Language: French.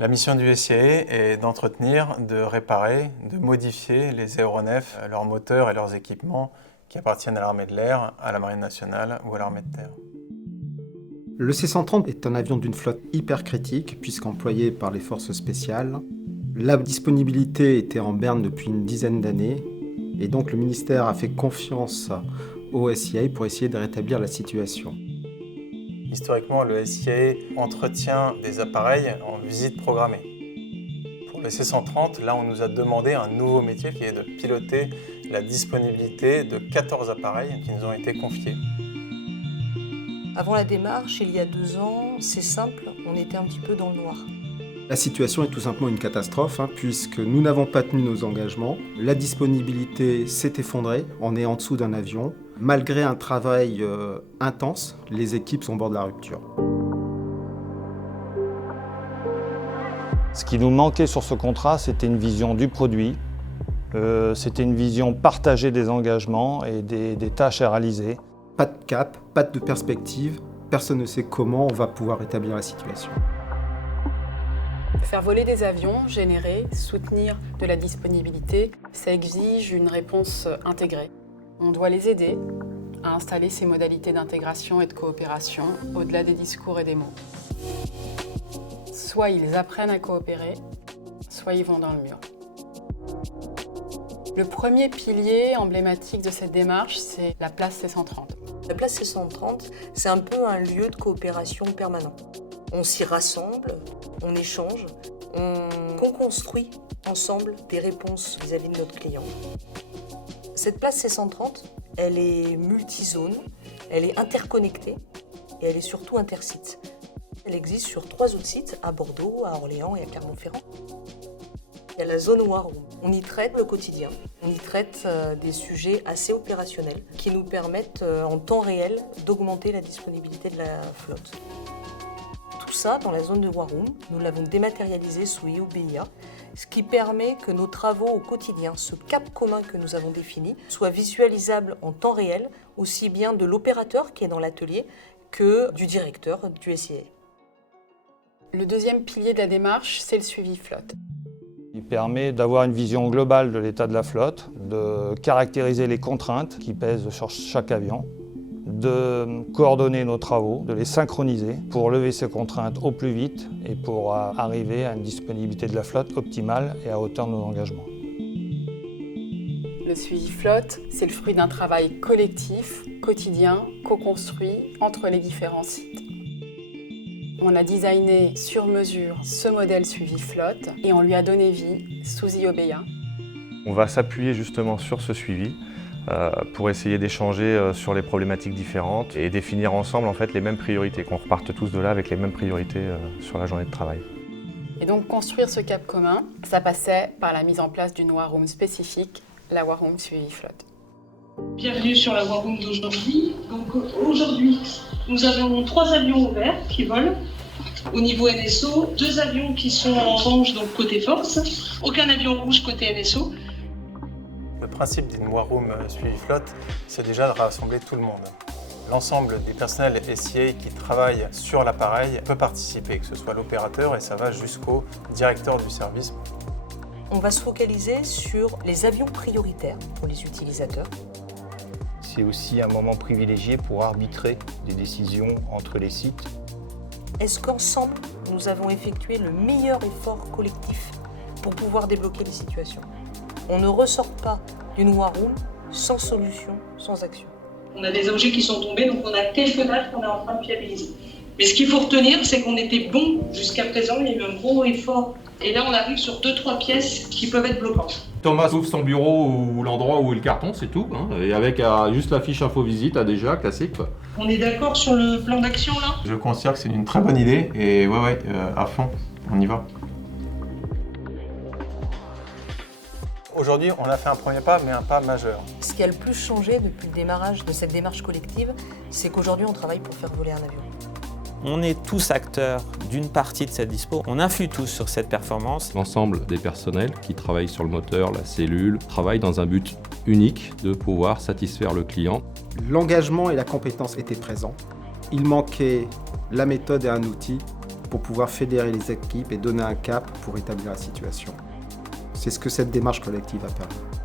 La mission du SIAE est d'entretenir, de réparer, de modifier les aéronefs, leurs moteurs et leurs équipements qui appartiennent à l'armée de l'air, à la marine nationale ou à l'armée de terre. Le C-130 est un avion d'une flotte hyper critique puisqu'employé par les forces spéciales. La disponibilité était en berne depuis une dizaine d'années et donc le ministère a fait confiance au SIAE pour essayer de rétablir la situation. Historiquement, le SIAE entretient des appareils en visite programmée. Pour le C-130, là, on nous a demandé un nouveau métier qui est de piloter la disponibilité de 14 appareils qui nous ont été confiés. Avant la démarche, il y a 2 ans, c'est simple, on était un petit peu dans le noir. La situation est tout simplement une catastrophe puisque nous n'avons pas tenu nos engagements. La disponibilité s'est effondrée, on est en dessous d'un avion. Malgré un travail intense, les équipes sont au bord de la rupture. Ce qui nous manquait sur ce contrat, c'était une vision du produit, c'était une vision partagée des engagements et des tâches à réaliser. Pas de cap, pas de perspective, personne ne sait comment on va pouvoir rétablir la situation. Faire voler des avions, générer, soutenir de la disponibilité, ça exige une réponse intégrée. On doit les aider à installer ces modalités d'intégration et de coopération au-delà des discours et des mots. Soit ils apprennent à coopérer, soit ils vont dans le mur. Le premier pilier emblématique de cette démarche, c'est la place C-130. La place C-130, c'est un peu un lieu de coopération permanent. On s'y rassemble, on échange, on co-construit ensemble des réponses vis-à-vis de notre client. Cette place C-130, elle est multizone, elle est interconnectée et elle est surtout intersite. Elle existe sur 3 autres sites, à Bordeaux, à Orléans et à Clermont-Ferrand. Il y a la zone War Room. On y traite le quotidien, on y traite des sujets assez opérationnels qui nous permettent en temps réel d'augmenter la disponibilité de la flotte. Tout ça, dans la zone de War Room, nous l'avons dématérialisé sous IOBIA, ce qui permet que nos travaux au quotidien, ce cap commun que nous avons défini, soient visualisables en temps réel, aussi bien de l'opérateur qui est dans l'atelier que du directeur du SIAE. Le deuxième pilier de la démarche, c'est le suivi flotte. Il permet d'avoir une vision globale de l'état de la flotte, de caractériser les contraintes qui pèsent sur chaque avion, de coordonner nos travaux, de les synchroniser pour lever ces contraintes au plus vite et pour arriver à une disponibilité de la flotte optimale et à hauteur de nos engagements. Le suivi flotte, c'est le fruit d'un travail collectif, quotidien, co-construit entre les différents sites. On a designé sur mesure ce modèle suivi flotte et on lui a donné vie sous IOBIA. On va s'appuyer justement sur ce suivi pour essayer d'échanger sur les problématiques différentes et définir ensemble en fait les mêmes priorités, qu'on reparte tous de là avec les mêmes priorités sur la journée de travail. Et donc construire ce cap commun, ça passait par la mise en place d'une War Room spécifique, la War Room suivi flotte. Bienvenue sur la War Room d'aujourd'hui. Donc aujourd'hui, nous avons 3 avions ouverts qui volent. Au niveau NSO, 2 avions qui sont en orange, donc côté force, aucun avion rouge côté NSO. Le principe d'une War Room suivi flotte, c'est déjà de rassembler tout le monde. L'ensemble des personnels SIAE qui travaillent sur l'appareil peut participer, que ce soit l'opérateur et ça va jusqu'au directeur du service. On va se focaliser sur les avions prioritaires pour les utilisateurs. C'est aussi un moment privilégié pour arbitrer des décisions entre les sites. Est-ce qu'ensemble, nous avons effectué le meilleur effort collectif pour pouvoir débloquer les situations ? On ne ressort pas d'une War Room sans solution, sans action. On a des objets qui sont tombés, donc on a quelques dates qu'on est en train de fiabiliser. Mais ce qu'il faut retenir, c'est qu'on était bon jusqu'à présent, il y a eu un gros effort. Et là, on arrive sur 2-3 pièces qui peuvent être bloquantes. Thomas ouvre son bureau ou l'endroit où est le carton, c'est tout. Et avec juste la fiche info visite, déjà, classique. On est d'accord sur le plan d'action là ? Je considère que c'est une très bonne idée et à fond, on y va. Aujourd'hui, on a fait un premier pas, mais un pas majeur. Ce qui a le plus changé depuis le démarrage de cette démarche collective, c'est qu'aujourd'hui, on travaille pour faire voler un avion. On est tous acteurs d'une partie de cette dispo, on influe tous sur cette performance. L'ensemble des personnels qui travaillent sur le moteur, la cellule, travaillent dans un but unique de pouvoir satisfaire le client. L'engagement et la compétence étaient présents. Il manquait la méthode et un outil. pour pouvoir fédérer les équipes et donner un cap pour établir la situation. C'est ce que cette démarche collective a permis.